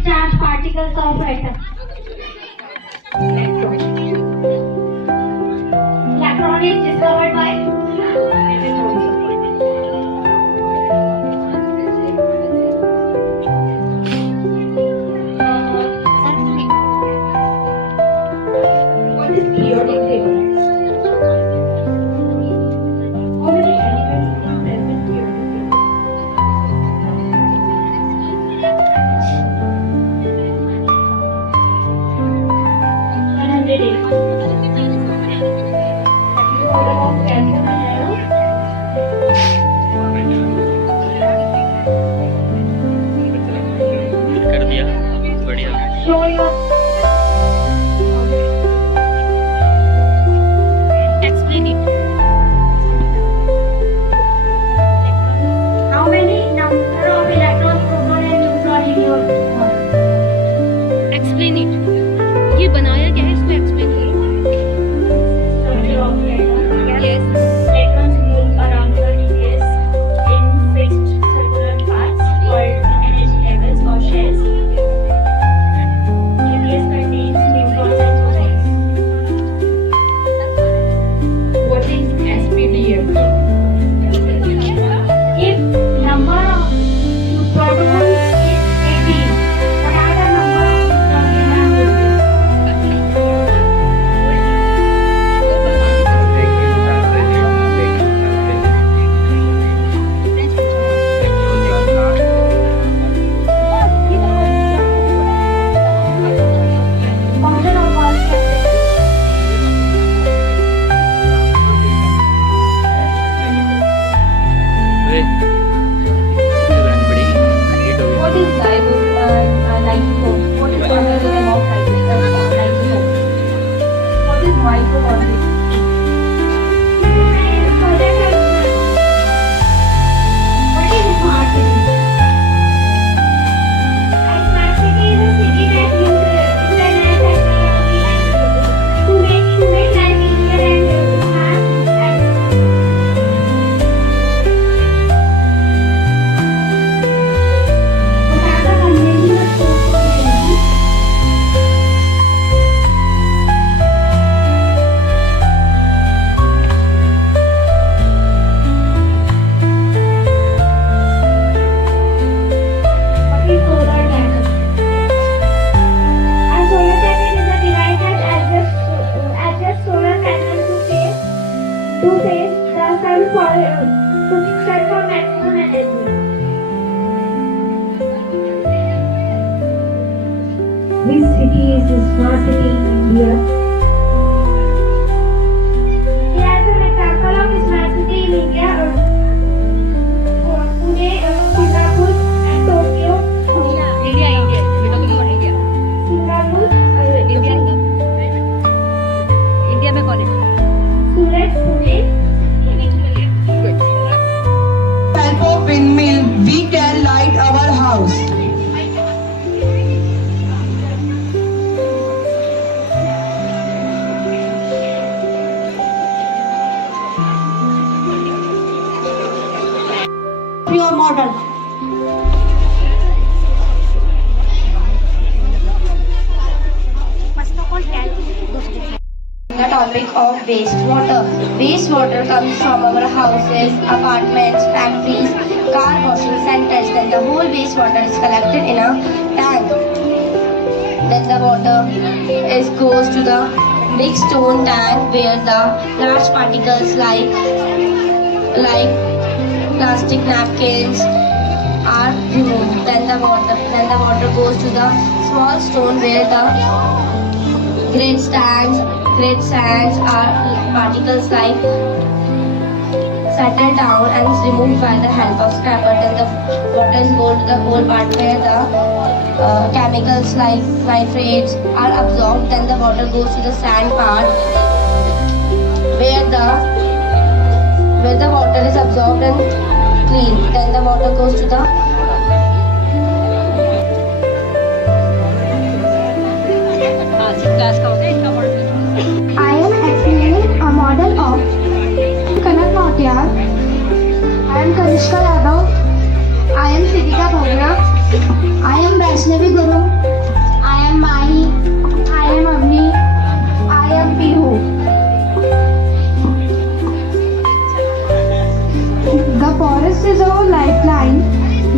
with charged particles of atom. Electron is discovered by what is periodic table? How many elements are present in periodic table? 108. Have you heard about calcium and iron? कर दिया बढ़िया Show your Explain it. how many number of electrons, proton and neutron in your body? Explain it. ये बनाया क्या है इसको explain करो. Structure of the atom. Yes. Electrons move around the nucleus in fixed circular paths called energy levels or shells. Nucleus contains neutrons and protons. What is SPDF? If number of protons is 18, what are the number of neutrons in a nucleus? Function of Golgi capacitance. वे बनानी पड़ेगी ये तो What is lysosome? What is considered about lysosome? What is mitochondria? What is smart city? A smart city is a city that uses internet technology to make life easier and what are the conventional sources of energy? What is solar panel? A solar panel is a device that adjusts solar panel to face the sun for maximum energy. Which city is smart city in India? Here's an example of smart city in India. Pune, Singapore, and Tokyo. India. We're talking about India. Singapore, India में कौन है? Surat, Pune. Type of windmill we can light our house. Pure model. The topic of wastewater. Wastewater comes from our houses, apartments, factories, car washing centers. Then the whole wastewater is collected in a tank. Then the water goes to the big stone tank where the large particles like plastic napkins are removed. Then the water goes to the small stone where the great sands are particles like settle down and is removed by the help of scraper. Then the waters go to the whole part where the chemicals like nitrates are absorbed. Then the water goes to the sand part where the water is absorbed and clean. Then the water goes to the class का होता है इनका model. I am explaining a model of Kanak Nautiyar. I am Kanishka Yadav. I am Siddhika Bhogna. I am Vaishnavi Guru. I am Mahi. I am Avni. I am Pihu. The forest is our lifeline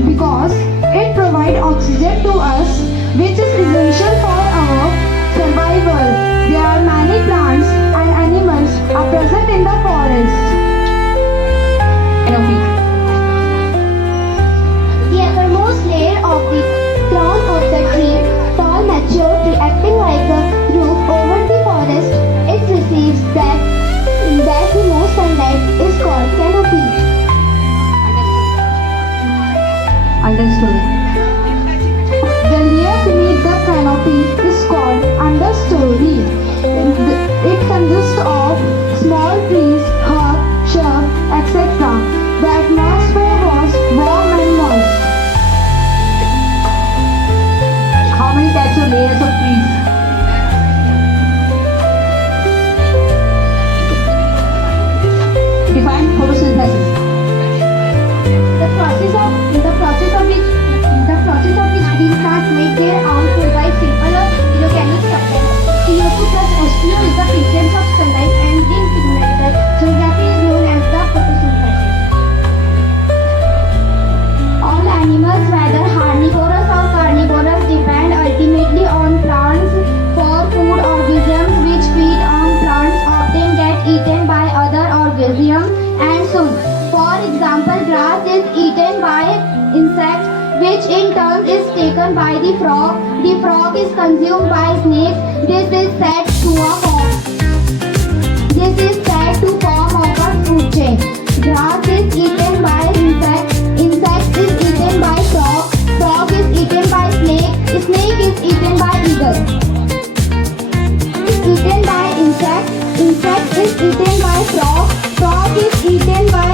because it provides oxygen to us, which is essential for our survival. There are many plants and animals are present in the forest. The uppermost layer of the crown of the tree, tall mature tree acting like a roof over the forest, it receives that the most sunlight is called canopy. Understood. The layer beneath the canopy is called understory. It consists of small trees, herbs, shrubs, etc. The atmosphere was warm and moist. How many types of layers of trees? Define photosynthesis. The process of which green plants make their own food by simple inorganic substance. CO2 plus H2O is the presence of sunlight and zinc pigmented. Geography is known as the photosynthesis. All animals, whether carnivorous or carnivorous, depend ultimately on plants for food. Organisms which feed on plants often get eaten by other organisms and soon. For example, grass is eaten by insects, which in turn is taken by the frog. The frog is consumed by snakes. This is said to form of a food chain. Grass is eaten by insects. Insect is eaten by frog. Frog is eaten by snake. Snake is eaten by eagle. Is eaten by insect. Insect is eaten by frog. Frog is eaten by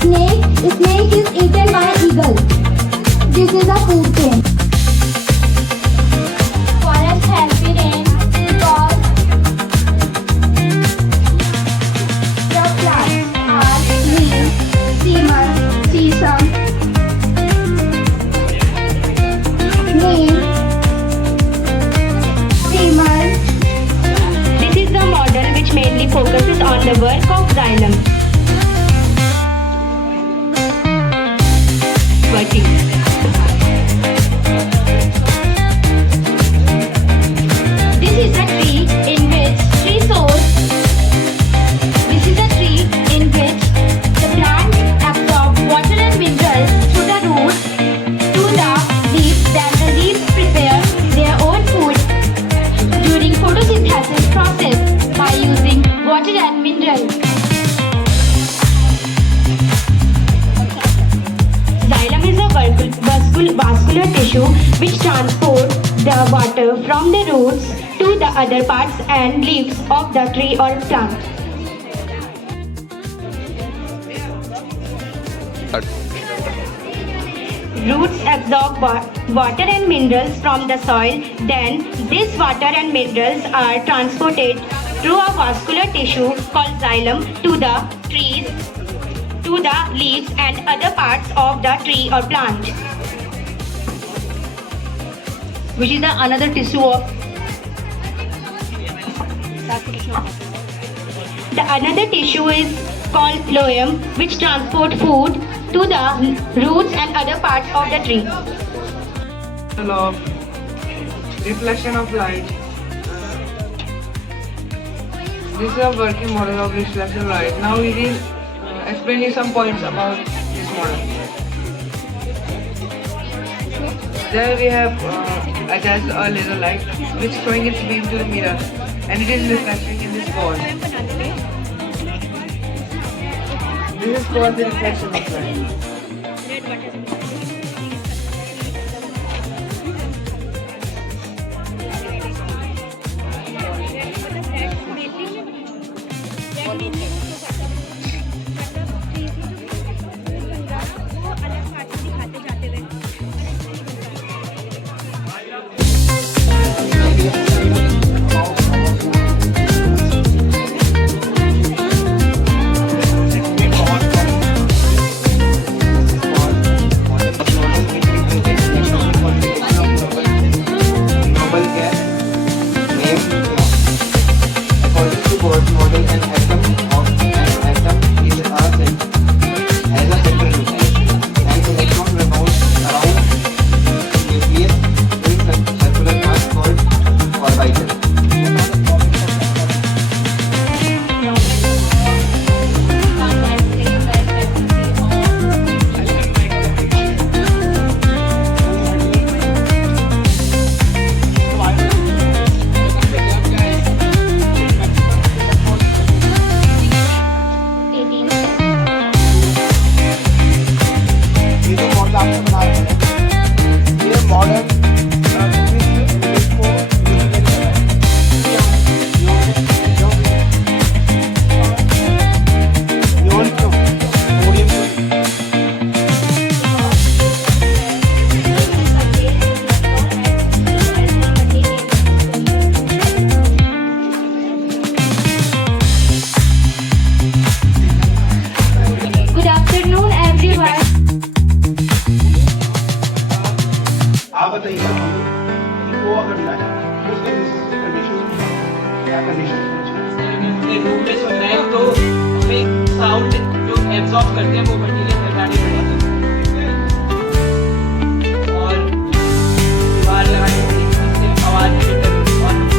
snake. Snake is eaten by eagle. This is a food chain. Forest has been named because the plants are neem, cinnamon, sesame, neem, cinnamon. This is the model which mainly focuses on the work of xylem. Working. This is a tree in which tree source. This is a tree in which the plant absorbs water and minerals through the roots to the leaves. Then the leaves prepare their own food during photosynthesis process by using water and minerals. Xylem is a vascular tissue which transports the water from the roots to the other parts and leaves of the tree or plant. Roots absorb water and minerals from the soil. Then this water and minerals are transported through a vascular tissue called xylem to the trees, to the leaves and other parts of the tree or plant. Which is the another tissue of the another tissue is called phloem, which transport food to the roots and other parts of the tree. Of reflection of light. This is a working model of reflection of light. Now we will explain you some points about this model. There we have attached a laser light which is throwing its beam to the mirror and it is reflecting in this wall. This is called the reflection of light. वो अगर लाए उसके necessary condition क्या condition room में सुन रहे हैं तो हमें साउंड जो एब्जॉर्ब करते हैं वो मटेरियल लगाने पड़ेंगे और दीवार लगाने पड़ेगी जिससे आवाज और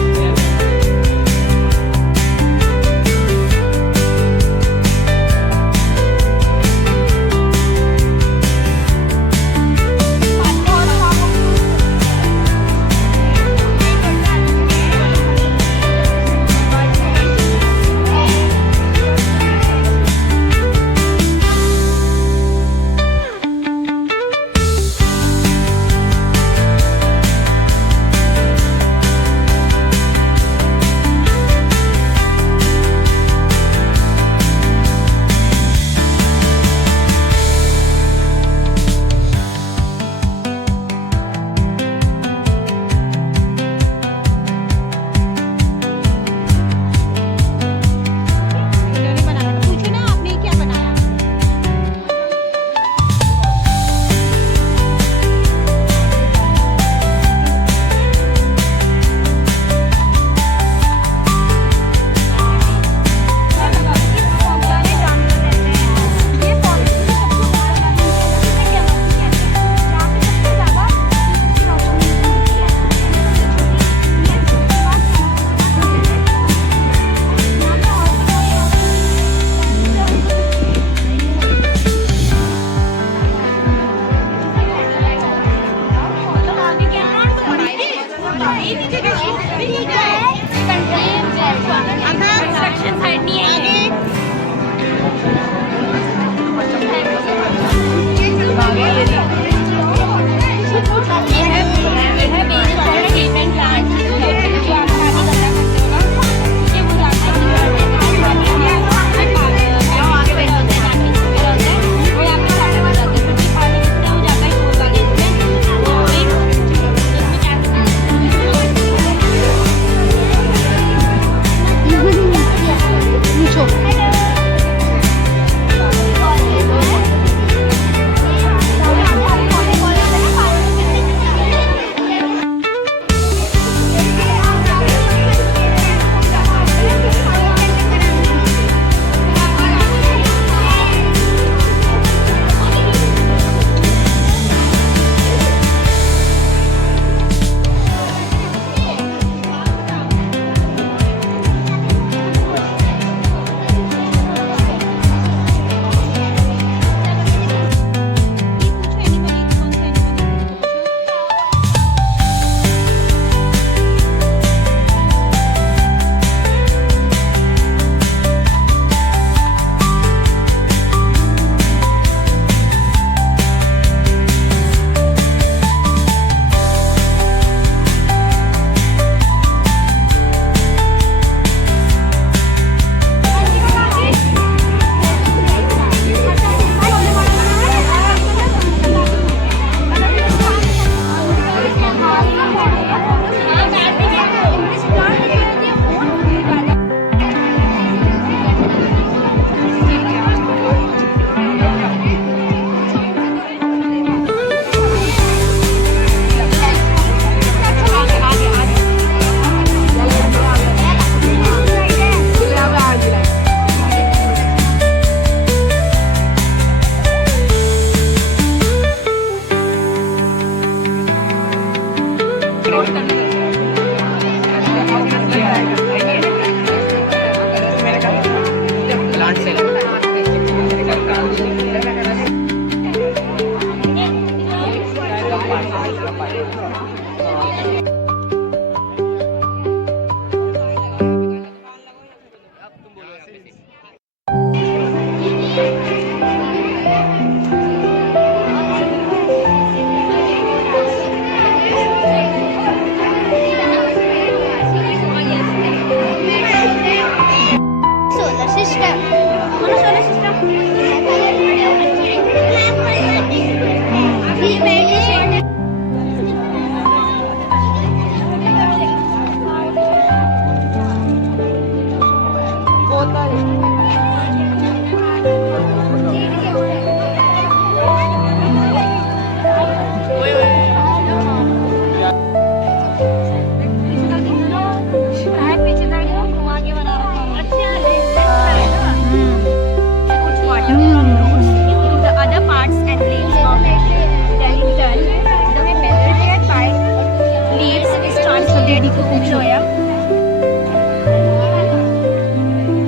डैडी को पूछो यार।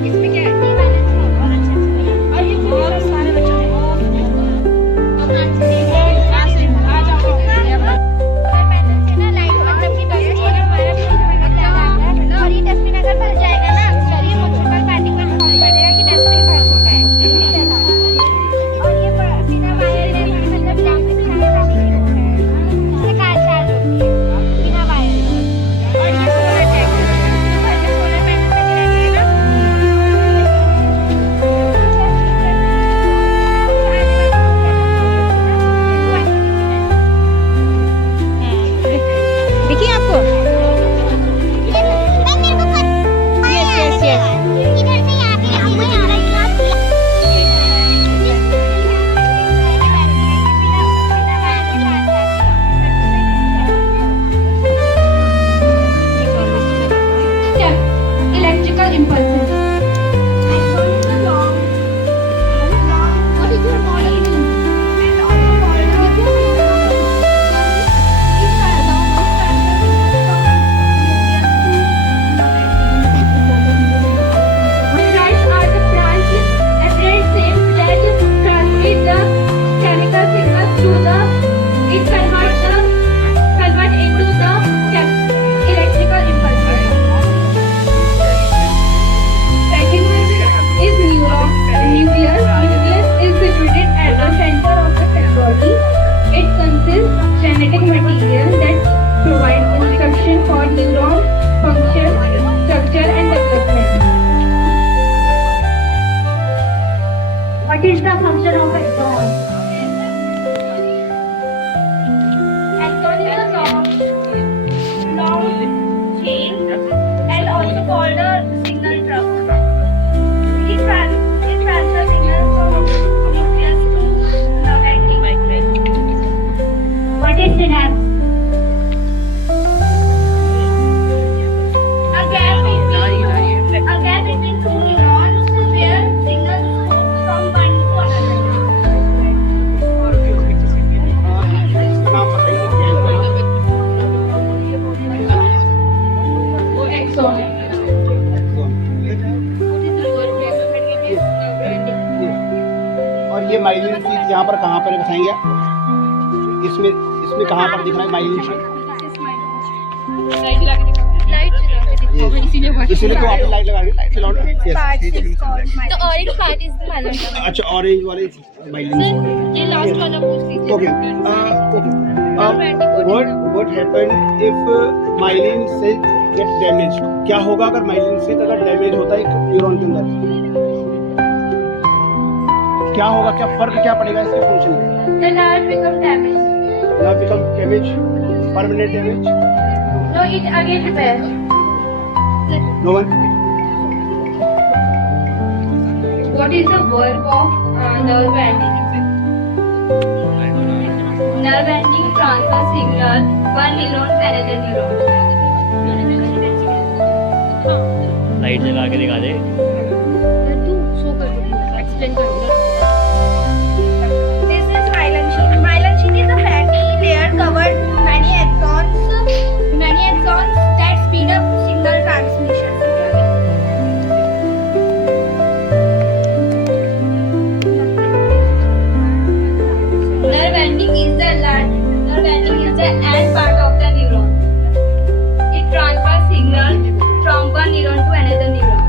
इसमें क्या है? और ये बहुत सारे बच्चों ने और ये डस्टबिन अगर भर जाएगा ना, चलिए म्युनिसिपल पार्टी में फोन कर देगा कि डस्टबिन भर चुका है। और ये बिना वायर के मतलब इलेक्ट्रिक से कार चार्ज होती है बिना वायर के। और ये सोलर पैनल पे गिराएंगे ना, देखिए आपको यस यस यस इधर से यहाँ पे हम आ रहा Electrical impulses. What is your model? Dendrites are the branch afferent cells that transmit the chemical signals to the convert into the electrical impulses. Second one is neuron. Nucleus. Nucleus is situated at the center of the cell body. It consists genetic material that provides instruction for neuron function, structure and development. What is the function of axon? Axon is a long chain and also called a signal trunk. It transfers signals from nucleus to nerve ending. What is synapse? A gap between two neurons where signals move from one to another. Axon. और ये myelin sheath यहाँ पर कहाँ पर दिखाएंगे आप? इसमें इसमें कहाँ पर दिख रहा है माइलिन शीट? इसीलिए तो आपने लाइट लगा दी, लाइट चलाओ ना। The orange part is the myelin. अच्छा, ऑरेंज वाले माइलिन शीट। ये लास्ट वाला पूछ लीजिए। Okay. What happen if myelin cell get damaged? क्या होगा अगर myelin cell अगर डैमेज होता है न्यूरॉन के अंदर? क्या होगा, क्या फर्क क्या पड़ेगा इसके फंक्शन में? The nerve becomes damaged. Nerve become damage, permanent damage. No, it again repairs. No one. What is the work of nerve ending? Nerve ending transfers signal one neuron to another neuron. Light जला के दिखा दे। तू show कर दो, explain कर दो। This is myelin sheath. Myelin sheath is a fatty layer covered many axons that speed up signal transmission. Nerve ending is the end part of the neuron. It transfers signal from one neuron to another neuron.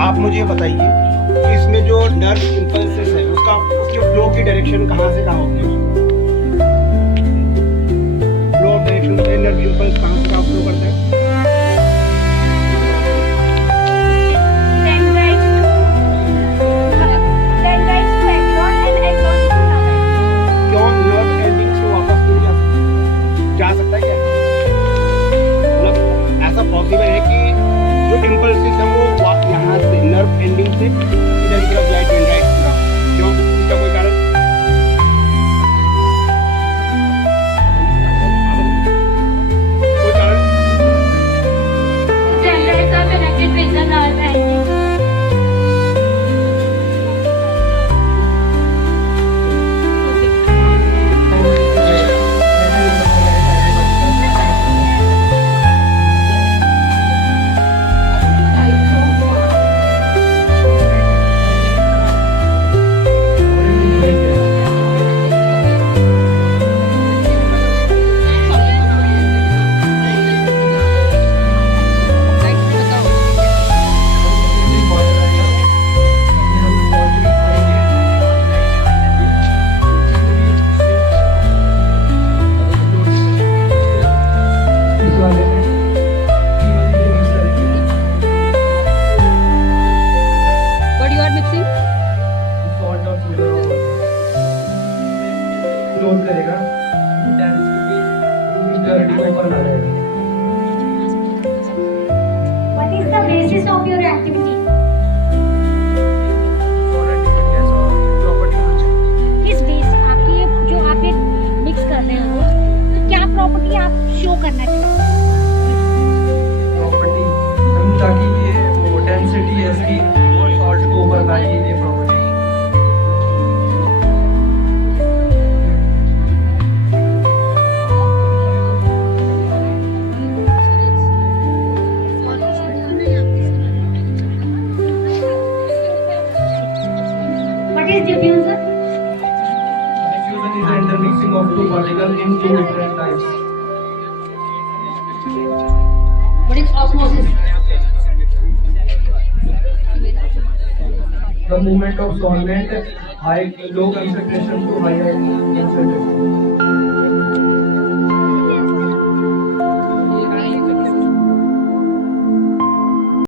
आप मुझे बताइए कि इसमें जो nerve impulses है उसके flow की direction कहाँ से कहाँ होती है? फ्लो ऑफ डायरेक्शन से नर्व इम्पल्स कहाँ से कहाँ फ्लो करता है? Dendrites to axon and axon to nerve. क्यों नर्व एंडिंग से वापस नहीं जा सकता है क्या? मतलब ऐसा पॉसिबल है कि जो इम्पल्सेस है वो यहाँ से नर्व एंडिंग से इधर की तरफ जाए डेंड्राइट की तरफ? क्यों, इसका कोई कारण? साइड में ऊपर ला जाएगा। What is the basis of your activity? किस बेस आपकी जो आप ये मिक्स कर रहे हो तो क्या प्रॉपर्टी आप शो करना चाहते हो? प्रॉपर्टी ताकि ये वो डेंसिटी है इसकी वो सॉल्ट को ऊपर लाएगी ये property. What is diffuser? Diffusion is the intermixing of two particles in two different types. What is osmosis? The movement of solvent high low concentration to higher concentration.